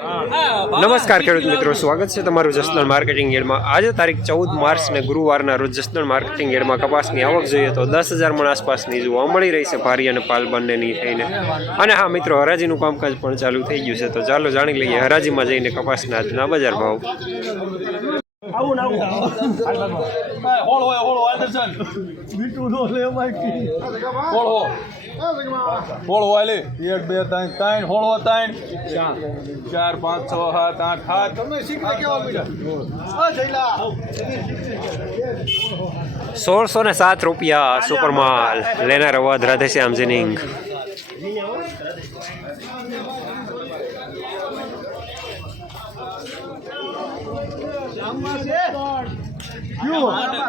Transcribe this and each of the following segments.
નમસ્કાર ખેડૂત મિત્રો સ્વાગત છે તમારું જસદણ માર્કેટિંગ યાર્ડમાં આજે તારીખ ચૌદ માર્ચ ને ગુરુવારના રોજ જસદણ માર્કેટિંગ યાર્ડમાં કપાસની આવક જોઈએ તો દસ હજાર મણ આસપાસની જોવા મળી રહી છે ભારી અને પાલ બંનેની થઈને. અને હા મિત્રો હરાજીનું કામકાજ પણ ચાલુ થઈ ગયું છે તો ચાલો જાણી લઈએ હરાજીમાં જઈને કપાસના આજના બજાર ભાવ. હોળ હોય હોળ હોય મીઠું લે એક બે ત્રણ ત્રણ હોળ હો ત્રણ ચાર પાંચ છ સાત આઠ સાત તમે શીખવા કેવા મીઠા આ જઈલા સોળસો ને સાત રૂપિયા સુપર માલ લેનાર અવાજ રાધેશ્યામ જીનિંગ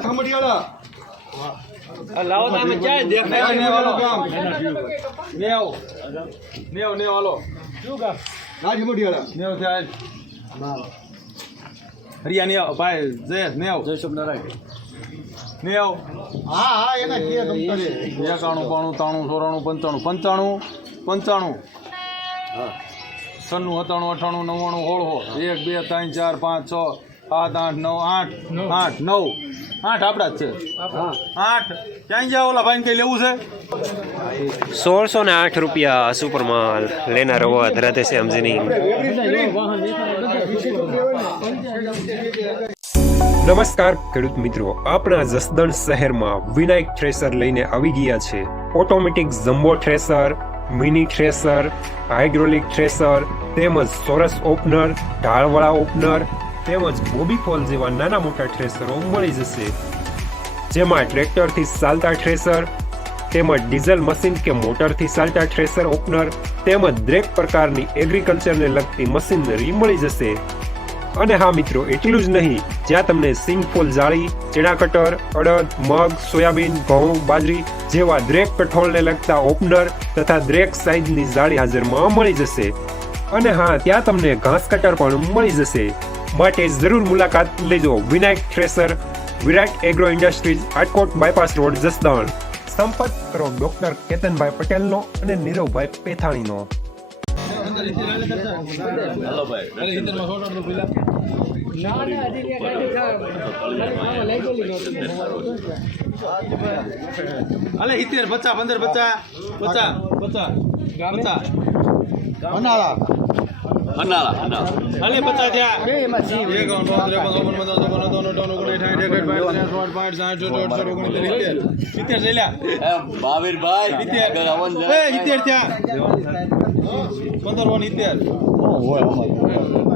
ખમડિયાળા લાવો તમે ક્યાં દેખાય ને વાલો કામ નેવ. નેવ નેવ વાલો રાજી વાળા. નેવ થાય હરિયા નેવ. ભાઈ જયેશ નેવ. જય નારાયણ નેવ. હા હા એના કે તમ કરે એકાણું બાણું તાણું ચોરાણું પંચાણું. પંચાણું પંચાણું. છન્નું સત્તાણું અઠાણું નવ્વાણું હોળહો એક બે ત્રણ ચાર પાંચ છ. સાત આઠ નવ આઠ. આઠ નવ. આઠ આપણા જ છે. આઠ. ક્યાં ગયા ઓલા ભાઈને કઈ લેવું છે? સોળસો ને આઠ રૂપિયા સુપર માલ લેનાર ધરાતે છે જીનિંગ નમસ્કાર ખેડૂત મિત્રો. આપણા જસદણ શહેરમાં વિનાયક થ્રેસર લઈને આવી ગયા છે. Automatic jumbo thresher mini thresher hydraulic thresher તેમજ સોરસ ઓપનર ઢાળવાળા ઓપનર તેમજ બોબીફોલ જેવા નાના મોટા થ્રેસરો મળી જશે. જેમાં ટ્રેક્ટરથી ચાલતા થ્રેસર તેમજ ડીઝલ મશીન કે મોટરથી ચાલતા થ્રેસર ઓપનર તેમજ દરેક પ્રકારની એગ્રીકલ્ચરને લગતી મશીનરી મળી જશે. અને હા મિત્રો, એટલું જ નહીં, જ્યાં તમને સિંગફોલ જાળી, ચણા કટર, અડદ, મગ, સોયાબીન, ઘઉં, બાજરી જેવા દરેક કઠોળને લગતા ઓપનર તથા દરેક સાઇઝની જાળી હાજરમાં મળી જશે. અને હા, ત્યાં તમને ઘાસ કટર પણ મળી જશે. માટે જરૂર મુલાકાત લેજો Vinayak thresher, Virat agro industries Rajkot bypass road, Jasdan. સંપર્ક કરો ડોક્ટર કેતનભાઈ પટેલનો અને નીરવભાઈ પેથાણીનો. તો પેલા અલે પચાસ, પંદર, પચાસ પચાસ પચાસ પચાસ. અનાળા અલે પચાસ થયા. એકાવન બાવન ત્રેપન ચોપન પચાસ છપ્પન સત્તાવન અઠાવન ઓગણીસ સાઠ એકસઠ બાવીસ ત્રેસઠ ચોસઠ પાંઠ સાઠ ચોસઠ અડસઠ ઓગણીસ સિત્તેર સિત્તેર થયેલા જો સિત્તેર. એ સિત્તેર થયા પંદર વન એ બાવીર ભાઈ તોતેર ચુમ્મોતેર જાય એ ઇતોતેર ઇઠોતેર ઓગણએંશી એંશી એંશી ઓ હોય ભાઈ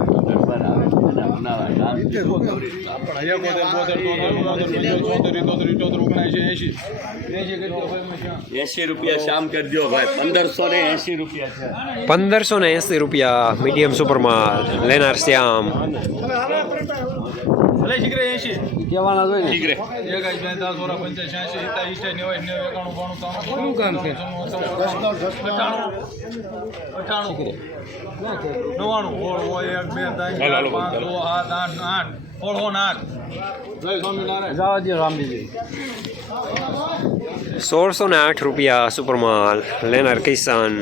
એસી રૂપિયા શામ કરી દો ભાઈ. પંદરસો ને એસી રૂપિયા છે. પંદરસો ને એસી રૂપિયા મીડિયમ સુપરમાં લેનાર શ્યામ. ભલે શીખરે એંશી. કેવાના જોઈએ. શીખરે. આઈ બે દસ ઓરા પંચાસ છ્યાસી સિત્તા ઈસ્ટા નેવાય નેવ એકાણું બાણું ત્રાણું શું કામ છે? અઠાણું નવ્વાણું. ઓળ હોય એક બે ત્રણ ચાર પાંચ છ સાત આઠ આઠ. ઓળ આઠ. જય સ્વામિનારાયણ. જવા રામજીજી. સોળસો ને આઠ રૂપિયા સુપર માલ લેનાર કિસાન.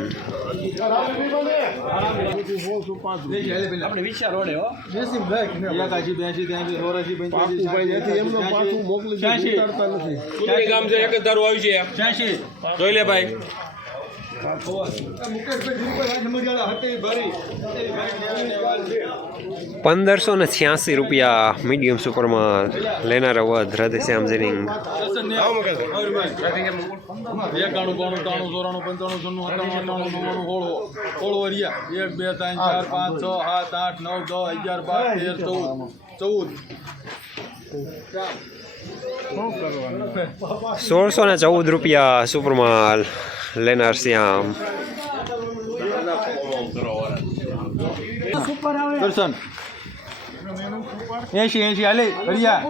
આપણે વિચાર રોડે હો. એકાશી બ્યાસી ત્યાંસી ચોરાશી પંચ્યાસી એમનો પાછું મોકલી દે છ્યાસી. ઉતારતા નથી. ગામ છે એક જ દારૂ આવી છે. જોઈ લે ભાઈ. પંદરસો ને છ્યાસી રૂપિયા મીડિયમ સુપર માલ લેનાર અવધ રાધેશ્યામ જીનિંગ એકાણું બાણું ચોરાણું પંચાણું છન્નું સત્તાણું સોળો સોળો વરિયા એક બે ત્રણ ચાર પાંચ છ સાત આઠ નવ દસ અગિયાર બાર તેર ચૌદ ચૌદ સોળસો ને ચૌદ રૂપિયા સુપરમાલ લેનાર શ્યામ દર્શન. એસી એસી હાલે હરિયા.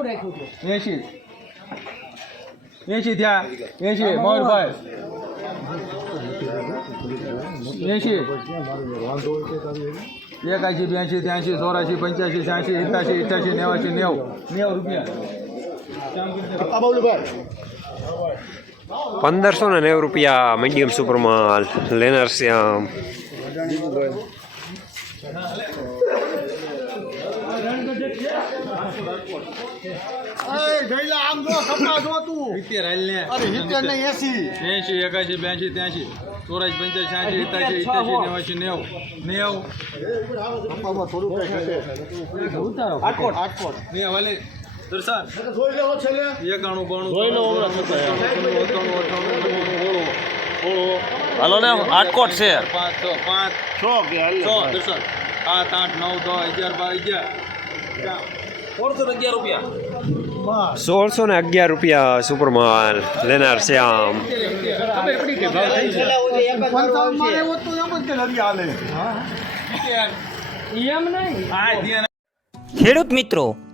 એસી એસી થયા. એસી મોહનભાઈ. એસી એકાશી બ્યાસી ત્યાંસી ચોરાશી પંચ્યાસી છ્યાસી એકાશી અઠ્યાસી નેવાસી નેવું. નેવું રૂપિયા. પંદરસો ને નેવું રૂપિયા મીડિયમ સુપરમાલ લેનાર શ્યામ એ જઈલા આમ જો કપડા જો તું. સિત્તેર ને અરે એસી એસી બ્યાસી ત્યાંસી ચોરાશી પંચ્યાસી છ્યાસી નેવાસી નેવું. નેવું. કપામાં થોડું કઈ ઘટે આટકોટ આટકોટ નેવું હાલે. દર્શન. જોઈ લેવો છેલ્લે. એકાણું બાણું જોઈ લો હમણાં ત્રાણું, અઠ્ઠાણું, અઠ્ઠાણું, અઠ્ઠાણું, ઓળો. હાલો ને આટકોટ છે. પાંચ છ પાંચ. છો કે છ દર્શન. સાત આઠ નવ દસ અગિયાર બાર અગિયાર. સોળસો ને અગિયાર રૂપિયા. સુપરમાલ લેનાર શ્યામ ખેડૂત મિત્રો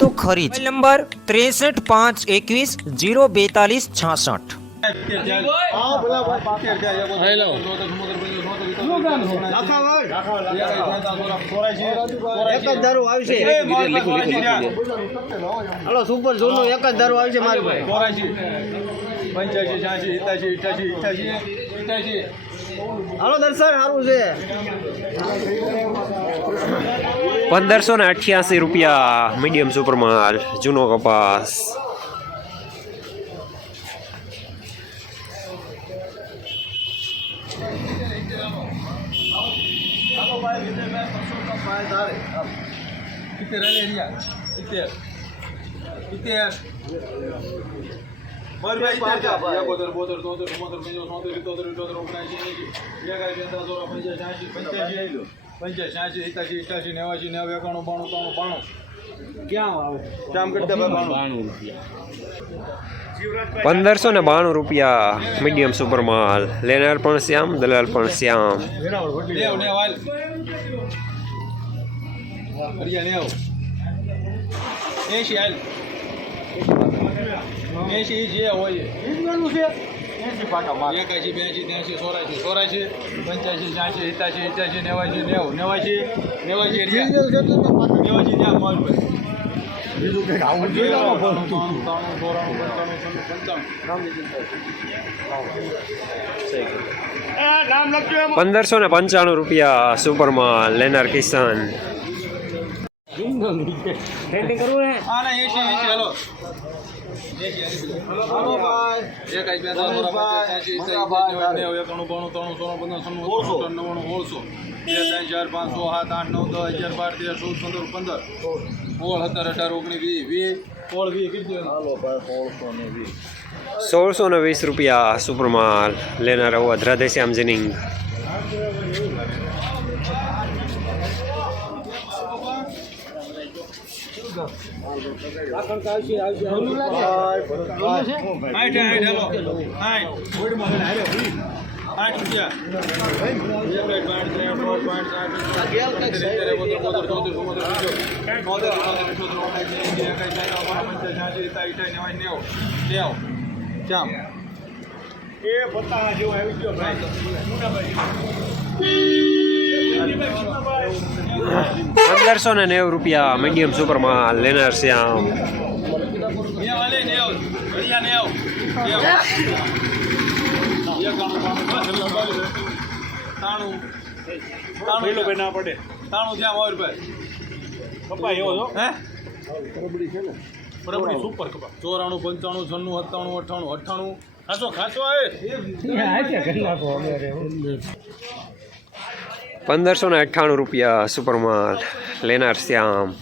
તો ખરી જ. નંબર ત્રેસઠ પાંચ એકવીસ જીરો બેતાલીસ છાસઠ. હેલો એક જ દારૂ આવશે. હાલો સુપર ઝોન એક જ દારૂ આવશે મારી ભાઈ. પંચ્યાસી છ્યાસી સિત્યાસી અઠ્યાસી અઠ્યાસી અઠ્યાસી હાલો દર્શન સારું છે પંદરસો ને અઠ્યાસી રૂપિયા મીડિયમ સુપરમાલ જૂનો કપાસ. સિત્તેર હાલે રહ્યા બરાબર, સિત્તેર. એકોતેર, બોતેર, તોતેર, ચુમ્મોતેર, પંચોતેર, છોતેર, સિત્તોતેર, ઇઠ્ઠોતેર, ઓગણએંસી, એંસી, એકાસી, એકાસી, ચોરા, પંચ્યાસી, છ્યાસી, પંચ્યાસી, પંચ્યાસી, એંસી, એકાસી, એકાસી, નેવાસી, નેવું, એકાણું, બાણું, ત્રાણું, બાણું. ક્યાં આવે? જામ કરી દે ભાઈ, બાણું. પંદરસો ને બાણું રૂપિયા મીડિયમ સુપર માલ લેનાર પણ શ્યામ દલાલ પણ શ્યામ હાલ. હરિયા, નેવ. એંશી, હાલ. એંશી જે હોય એ. એકાશી બ્યાસી ત્યાંસી ચોરાશી ચોરાશી પંચ્યાસી છ્યાસી સિત્યાસી અઠ્યાસી નેવાસી નેવું નેવાસી નેવાસી રહ્યા નેવાસી ત્યાં મોલ પર બીજું કંઈક આવું જોઈએ ને ત્રાણું, ચોરાણું, પંચાણું, પંચાણું. પંદરસો ને પંચાણું રૂપિયા સુપરમાલ લેનાર કિસાન હા કરવું એંશી હા ના હાલો ભાઈ એકાશી બ્યાસી ચોરા, પાંચ છ સાત આઠ નવ દસ અગિયાર બાર તેર ચૌદ પંદર પંદર સત્તર અઢાર ઓગણીસ વીસ વીસ સોળ વીસ હાલો ભાઈ સોળસો ને વીસ સોળસો ને વીસ રૂપિયા સુપરમાલ લેનાર અવધ રાધેશ્યામ જનિંગ ભાઈ ભરતભાઈ આઠ આઠ હેલો આઠ આઠ રૂપિયા પંદરસો ને નેવું રૂપિયા મીડિયમ સુપરમાં લેનાર શ્યામ આમ? બરાબર સુપર કપા ચોરાણું પંચાણું છન્નું સત્તાણું અઠ્ઠાણું અઠ્ઠાણું. ખાસો ખાસો આવે પંદરસો ને અઠ્ઠાણું રૂપિયા સુપરમાં લેનાર શ્યામ.